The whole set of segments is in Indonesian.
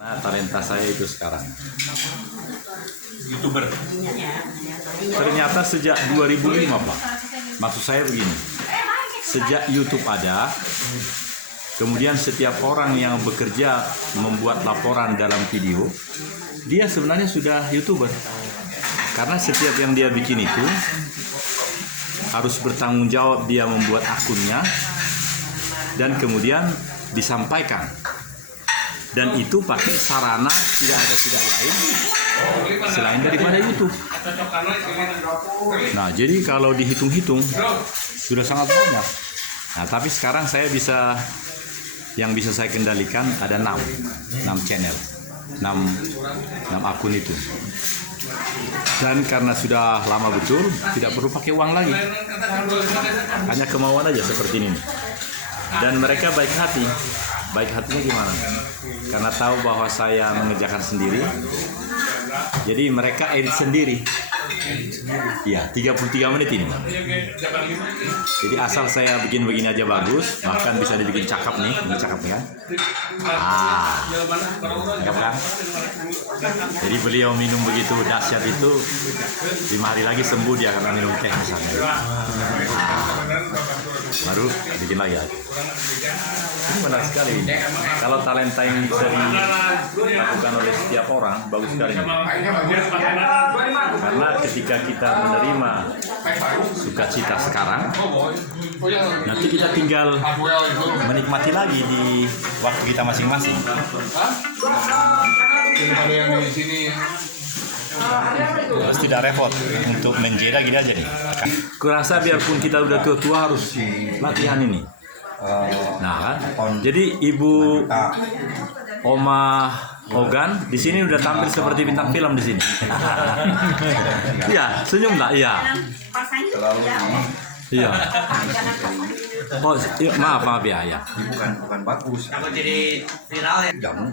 Nah, talenta saya itu sekarang YouTuber. Ternyata sejak 2005, Pak. Maksud saya begini. Sejak YouTube ada, kemudian setiap orang yang bekerja membuat laporan dalam video, dia sebenarnya sudah YouTuber. Karena setiap yang dia bikin itu harus bertanggung jawab, dia membuat akunnya dan kemudian disampaikan. Dan itu pakai sarana tidak lain selain daripada YouTube. Nah, jadi kalau dihitung-hitung sudah sangat banyak. Nah, tapi sekarang saya yang bisa saya kendalikan ada 6 channel, 6 akun itu. Dan karena sudah lama betul, tidak perlu pakai uang lagi. Hanya kemauan aja seperti ini. Dan mereka baik hati. Baik hatinya gimana? Karena tahu bahwa saya mengerjakan sendiri, jadi mereka edit sendiri. Iya, 33 menit ini. Jadi asal saya bikin begini aja bagus, bahkan bisa dibikin cakep nih. Ini cakep kan? Cakep kan? Jadi beliau minum begitu dahsyat itu 5 hari lagi sembuh dia karena minum teh misalnya. Baru bikin lagi. Ini menarik sekali. Kalau talenta yang bisa dilakukan oleh setiap orang, bagus sekali. Karena ketika kita menerima sukacita sekarang, nanti kita tinggal menikmati lagi di waktu kita masing-masing. Terus tidak repot untuk menjeda gini aja nih. Kurasa biarpun kita udah tua-tua harus latihan ini. Nah kan, jadi Ibu Oma Ogan di sini udah tampil seperti bintang film di sini. Iya, senyum nggak? Iya. Iya. Oh, iya, maaf ya, ya. Bukan bagus. Aku jadi viral ya. Jamu.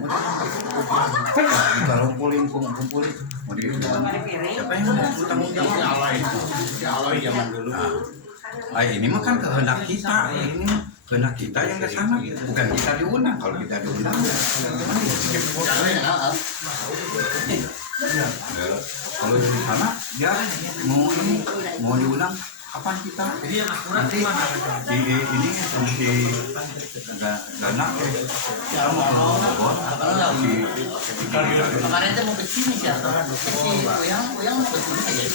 Kita kumpulin. Mau dikirim. Siapa yang mau tanggung jawab? Si zaman dulu. Ini mah kan kehendak kita. Ini kehendak kita yang ke sana, bukan kita diundang. Kalau kita diundang, kalau di sana ya mau diundang. Kapan kita? Nanti ini di dana kita mau Kemarin tuh mau ke sini sih, yang mau ke sini aja.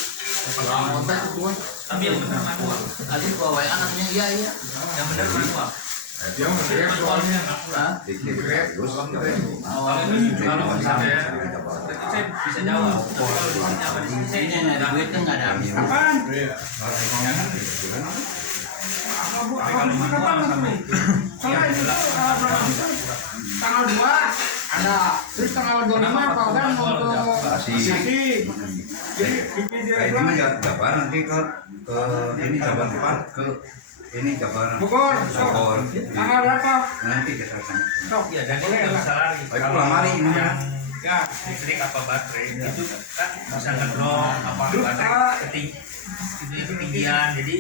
Tapi yang benar aku. Kali bawa anaknya iya. Yang benar aku. dia masih soalnya Bisa jawab. Ini ada duitnya nggak ada. kapan? Tanggal 2 ada, terus tanggal 25 Pak Ogan mau ke Sisi. Ini mah Jabar nanti ke ini Jabar 4 ke ini Jabar Bogor. Tanggal berapa? nanti kita sana. Sok. Ya, jadi nggak bisa lari. Baik pulang hari ini. Ya. Listrik apa baterai itu kan bisa ngedrop apa baterai ketinggian jadi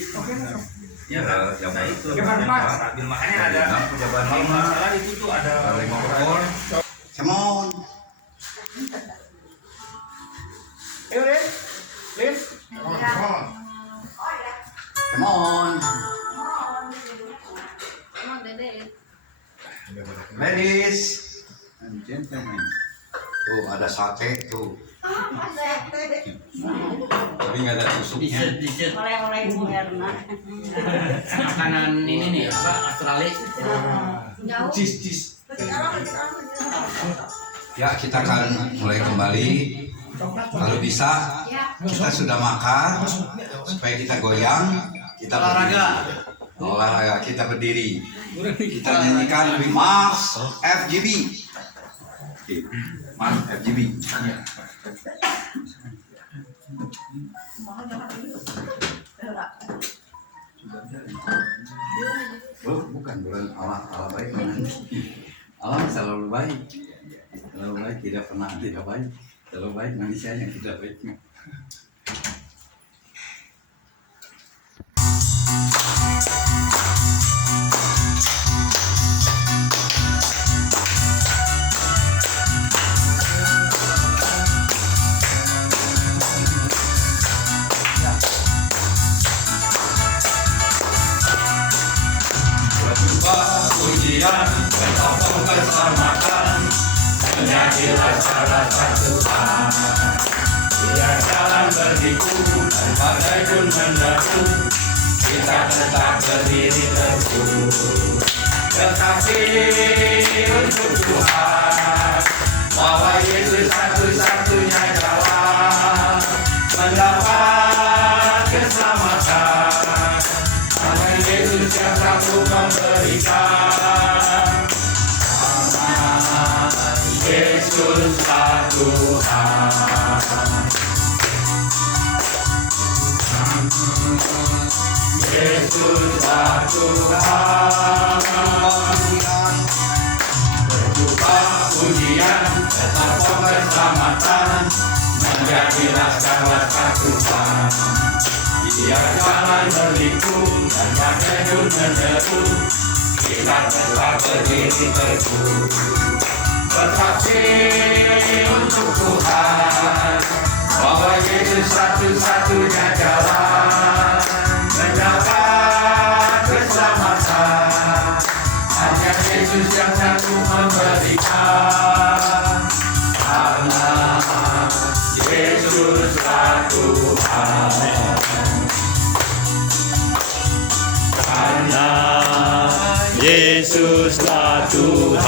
ya nah itu stabil makanya ada Jabar kalau 5 nggak salah itu tuh ada 5 Bogor. Semon. Ayo, Lin. Semon. Ladies and gentlemen. Tuh ada sate tuh. Tapi nggak ada tusuknya. dessert Oleh-oleh Bu Herna. makanan ini nih apa Australia Cheese. Ya kita akan mulai kembali. Kalau bisa kita sudah makan supaya kita goyang, kita olahraga kita berdiri. Kita nyanyikan Mars FGB. Mars FGB. Oh, bukan ala baik. Allah selalu baik. Selalu baik, tidak pernah tidak baik. Selalu baik manusia yang tidak baik. rasa Tuhan. Biar jalan berliku dan badai pun menderu, kita tetap berdiri teguh. Tetapi untuk Tuhan, bahwa Yesus satu-satunya jalan mendapat keselamatan. Hanya Yesus yang sanggup memberikan. Yesuslah Tuhan. Yesuslah Tuhan. Berjumpa ujian, tetap keselamatan, menjadi laskar-laskar Tuhan. Biar jalan berliku dan badai pun menderu, kita tetap berdiri teguh. Bersaksi untuk Tuhan, bahwa Yesus satu-satunya jalan mendapat keselamatan. Hanya Yesus yang sanggup memberikan. Karena Yesuslah Tuhan. Karena Yesuslah Tuhan.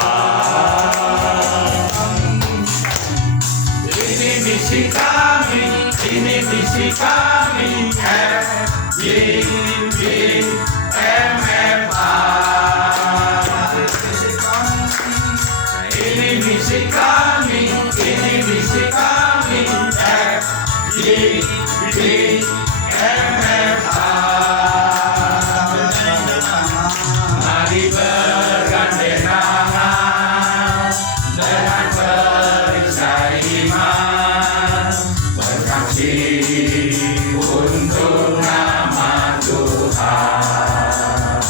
Ini misi kami, ini misi kami, FJBMFA. Ini misi kami, ini misi kami, FJBMFA. Mari bergandeng tangan dengan perisai iman, bersaksi untuk nama Tuhan.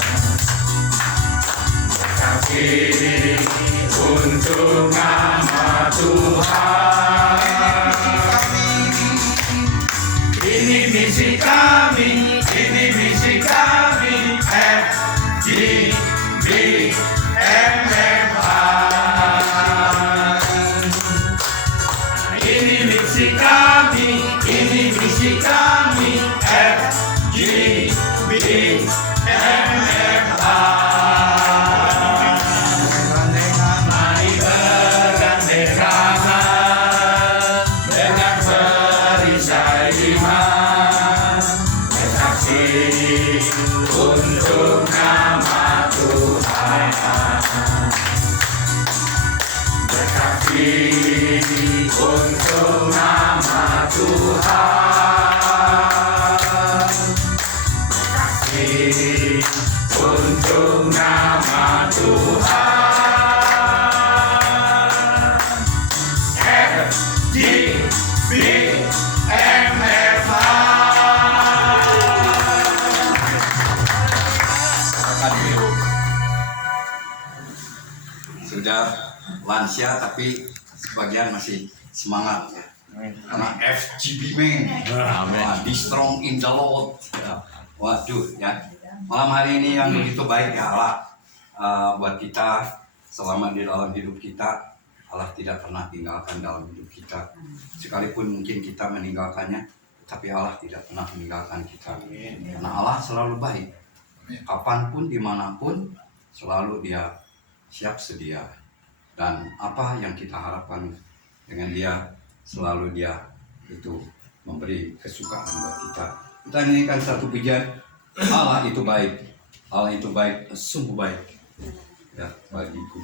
Bersaksi untuk nama Tuhan. Ini misi kami, ini misi kami, FJBMFA. Ini misi kami, ini misi kami, FJBMFA. Mari bergandeng tangan dengan perisai iman, bersaksi untuk nama Tuhan. Bersaksi untuk nama Tuhan. Bersaksi untuk nama Tuhan. FJBMFA. Sudah lansia tapi sebagian masih semangat ya. Karena FGB man, be strong in the Lord. Waduh ya, malam hari ini yang begitu baik ya Allah buat kita selama di dalam hidup kita. Allah tidak pernah tinggalkan dalam hidup kita. Sekalipun mungkin kita meninggalkannya, tapi Allah tidak pernah meninggalkan kita. Karena Allah selalu baik. Kapanpun, dimanapun, selalu Dia siap sedia. Dan apa yang kita harapkan dengan Dia, selalu Dia itu memberi kesukaan buat kita. Kita nyanyikan satu pujian, Allah itu baik. Allah itu baik, sungguh baik ya bagiku.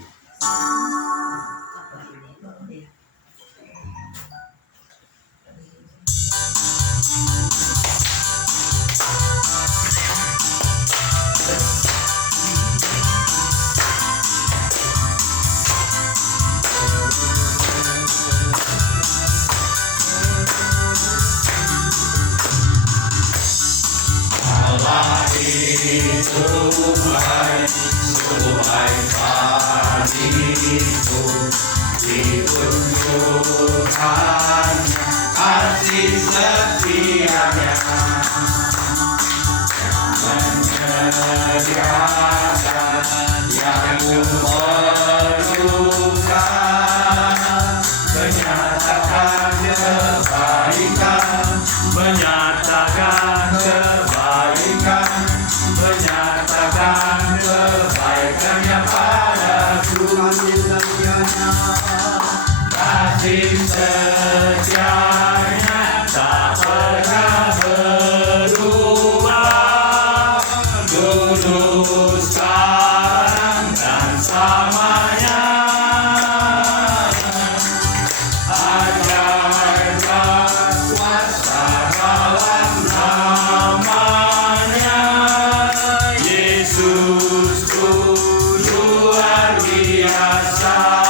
Allah itu baik, sungguh baik bagiku. Ditunjukkan kasih setianya yang menyediakan yang memerlukan kasih setianya tak pernah berubah, dulu sekarang dan selamanya. Ajarkan kuasa dalam namanya, Yesusku luar biasa.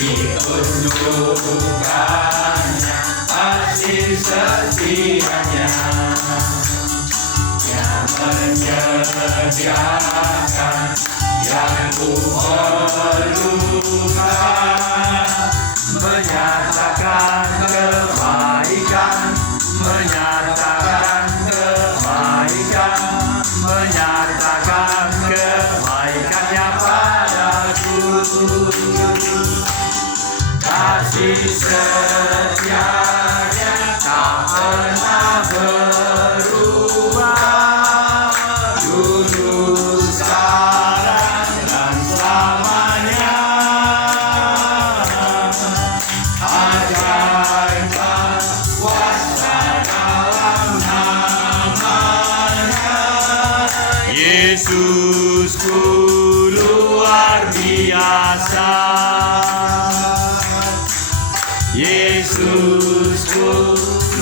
Ditunjukkannya kasih setianya yang menyediakan yang ku perlukan, menyatakan kebaikan, menyatakan kebaikan, menyatakan kebaikannya padaku. Kasih setianya tak pernah berubah, dulu sekarang dan selamanya. Ajarkan kuasa dalam namanya, Yesusku luar biasa. Yesusku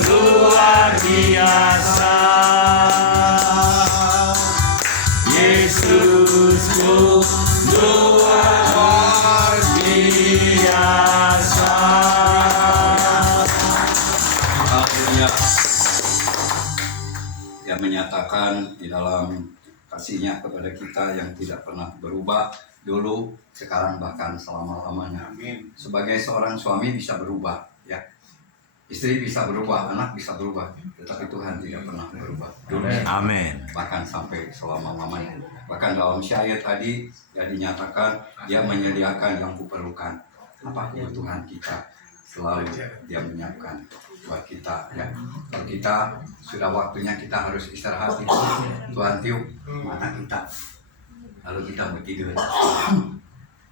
luar biasa. Yesusku luar biasa. Haleluya. Dia menyatakan di dalam kasih-Nya kepada kita yang tidak pernah berubah dulu, sekarang, bahkan selama-lamanya. Amin. Sebagai seorang suami bisa berubah, ya. Istri bisa berubah, anak bisa berubah, tetapi Tuhan tidak pernah berubah. Dulu, Amin. bahkan sampai selama-lamanya. Bahkan dalam syair tadi ya dinyatakan Dia menyediakan yang kuperlukan. Apa kebutuhan kita selalu Dia menyiapkan buat kita, ya. Kalau kita sudah waktunya kita harus istirahat, Tuhan tiup mata kita, lalu kita bertidur.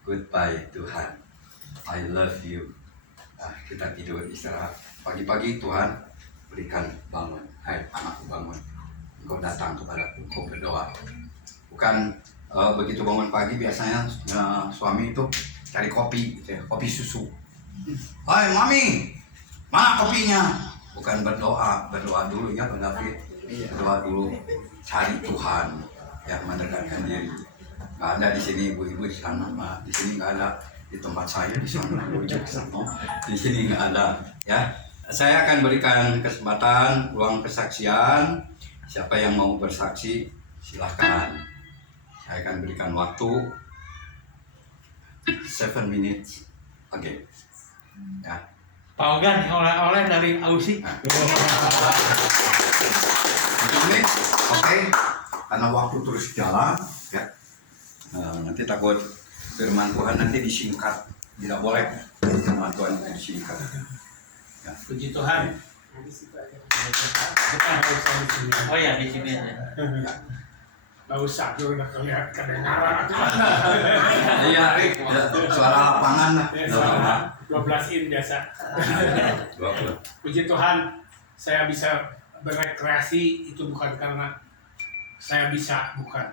Goodbye Tuhan, I love you. Kita tidur istirahat. Pagi-pagi Tuhan berikan bangun. Hai anakku, bangun. Engkau datang kepadaku, engkau berdoa. Bukan begitu bangun pagi biasanya suami itu cari kopi, kopi susu. Hai mami, mana kopinya? Bukan berdoa dulu ya Bang David. Berdoa dulu, cari Tuhan, yang mendekatkan diri. Nggak ada di sini ibu-ibu di sana, di sini nggak ada, di tempat saya di sana, di sini nggak ada, ya. Saya akan berikan kesempatan ruang kesaksian. Siapa yang mau bersaksi silahkan. Saya akan berikan waktu 7 minutes. Oke. Ya. Pak Ogan, oleh-oleh dari Ausi. 1 menit. Oke. Karena waktu terus jalan, ya. Nanti takut firman Tuhan nanti disingkat. Tidak boleh firman Tuhan nanti disingkat. Ya. Puji Tuhan. Oh ya, di sini aja. Gak usah, lu udah kelihatan kedengaran. Iya, suara lapangan lah. 12 in biasa. 20. Puji Tuhan, saya bisa berekreasi itu bukan karena saya bisa, bukan.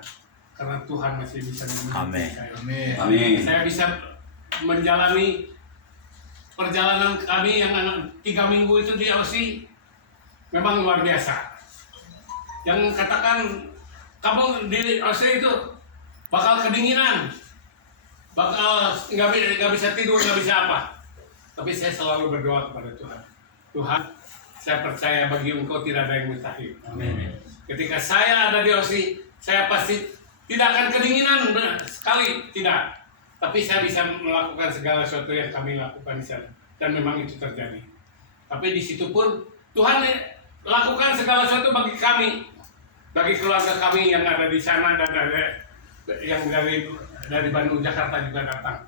Karena Tuhan masih bisa Amin. memberkati saya. Amin. Saya bisa menjalani perjalanan kami yang 3 minggu itu di Aussie memang luar biasa. Yang katakan kamu di Aussie itu bakal kedinginan, bakal nggak bisa tidur, nggak bisa apa. Tapi saya selalu berdoa kepada Tuhan. Tuhan, saya percaya bagi Engkau tidak ada yang mustahil. Amin. Ketika saya ada di Aussie, saya pasti tidak akan kedinginan sekali, tidak. Tapi saya bisa melakukan segala sesuatu yang kami lakukan di sana. Dan memang itu terjadi. Tapi di situ pun Tuhan lakukan segala sesuatu bagi kami. Bagi keluarga kami yang ada di sana dan ada yang dari Bandung, Jakarta juga datang.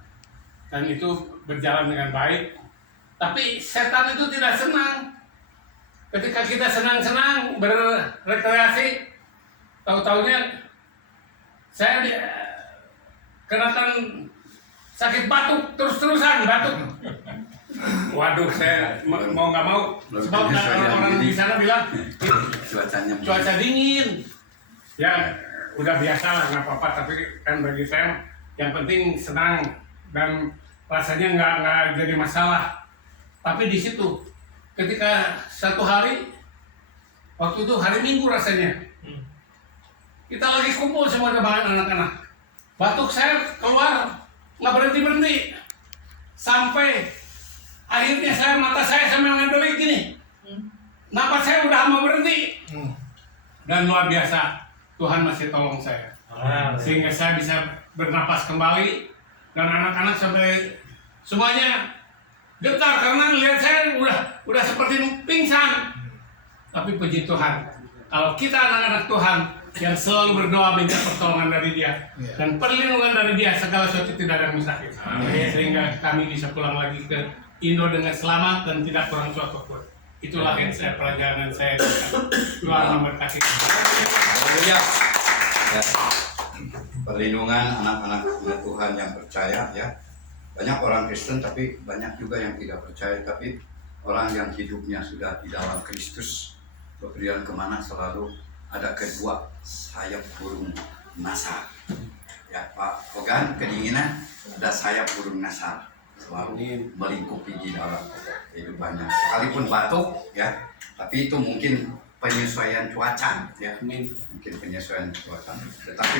Dan itu berjalan dengan baik. Tapi setan itu tidak senang. ketika kita senang-senang berrekreasi, tahu-taunya saya kenakan sakit batuk terus-terusan batuk. Waduh, saya mau nggak mau, sebab orang di sana bilang cuaca dingin. Ya udah biasa lah, nggak apa-apa. Tapi kan bagi saya yang penting senang dan rasanya nggak jadi masalah. Tapi di situ ketika satu hari, waktu itu hari Minggu rasanya, kita lagi kumpul semua dengan anak-anak. Batuk saya keluar nggak berhenti sampai akhirnya mata saya sampai ngedelik gini. Napas saya udah mau berhenti. Dan luar biasa, Tuhan masih tolong saya. Sehingga saya bisa bernapas kembali. Dan anak-anak sampai semuanya getar karena lihat saya udah seperti pingsan. Tapi puji Tuhan, kalau kita anak-anak Tuhan yang selalu berdoa minta pertolongan dari Dia dan perlindungan dari Dia, segala sesuatu tidak ada yang mustahil. Sehingga kami bisa pulang lagi ke Indo dengan selamat dan tidak kurang suatu pun. Itulah yang saya pelajaran saya. Tuhan memberkati. Ya. Perlindungan anak-anak Tuhan yang percaya ya. Banyak orang Kristen tapi banyak juga yang tidak percaya, tapi orang yang hidupnya sudah di dalam Kristus berpergian kemana selalu ada kedua sayap burung nasar. Ya Pak Ogan, kedinginan ada sayap burung nasar selalu melingkupi di dalam kehidupannya. Sekalipun batuk ya, tapi itu mungkin penyesuaian cuaca ya, mungkin penyesuaian cuaca. Tetapi